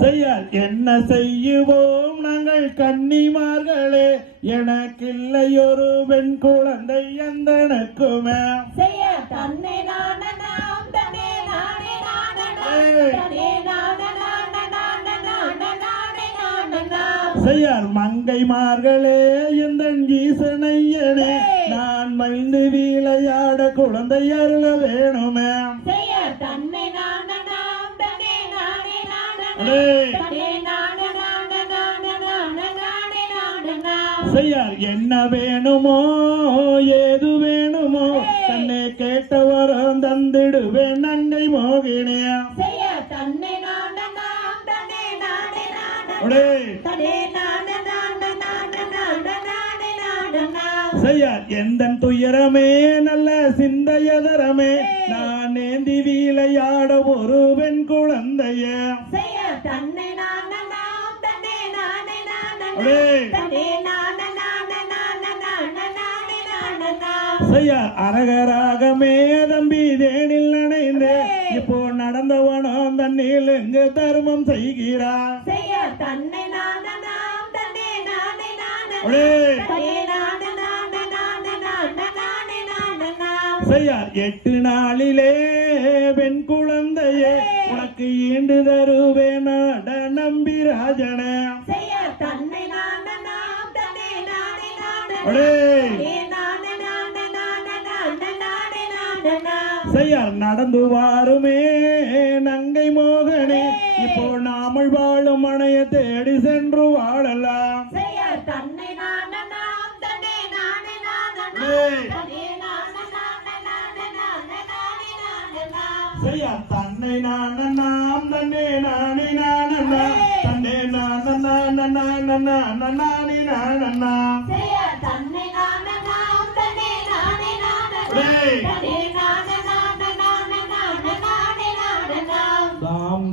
செய்யார் என்ன செய்யுவோம் நாங்கள் கன்னிமார்களே, எனக்கில்லை ஒரு பெண் குழந்தை எந்தனுக்குமே. செய்ய தன்னை நான நாம் தனே நானே நானே செய்யார் மங்கைமார்களே எந்தன் ஈசனையனே, நான் மகிழ்ந்து விளையாட குழந்தை அருள வேணுமே. செய்ய தன்னை நான நாம் தனே நானே செய்யார் என்ன வேணுமோ ஏது வேணுமோ தன்னை கேட்டவரம் தந்திடுவேன் நங்கை மோகினே. செய்ய தன்னை நான நாம் தனே நானே செய்யார் எந்தன் துயரமே நல்ல சிந்தையதரமே, நான் ஏந்தி விளையாட ஒரு பெண் குழந்தைய. செய்ய தன்னை நான நாம் தனே நானே செய்யார் அரகராகமே தம்பி தேனில் நனைந்து, இப்போ நடந்தவனும் தண்ணில் இங்கு தர்மம் செய்கிறார். செய்ய தன்னை நான நாம் தனே நானே செய்யார் 8 நாளிலே பெண் குழந்தையே உனக்கு ஈண்டு தருவேன் நம்பி ராஜன. செய்ய தன்னை நான நாம் தனே நானே செய்யார் நடந்து வாருமே நங்கை மோகனே, இப்போ நாமல் வாழும் மனைய தேடி சென்று வாழலாம். செய்ய தன்னை நான நாம் தனே நானே செய்யார் தன்னை நான நாம் தன்னே நானே நானண்ணா தன்னே நான நானே நானண்ணா. செய்ய தன்னை நான நாம் தனே நானே தாம்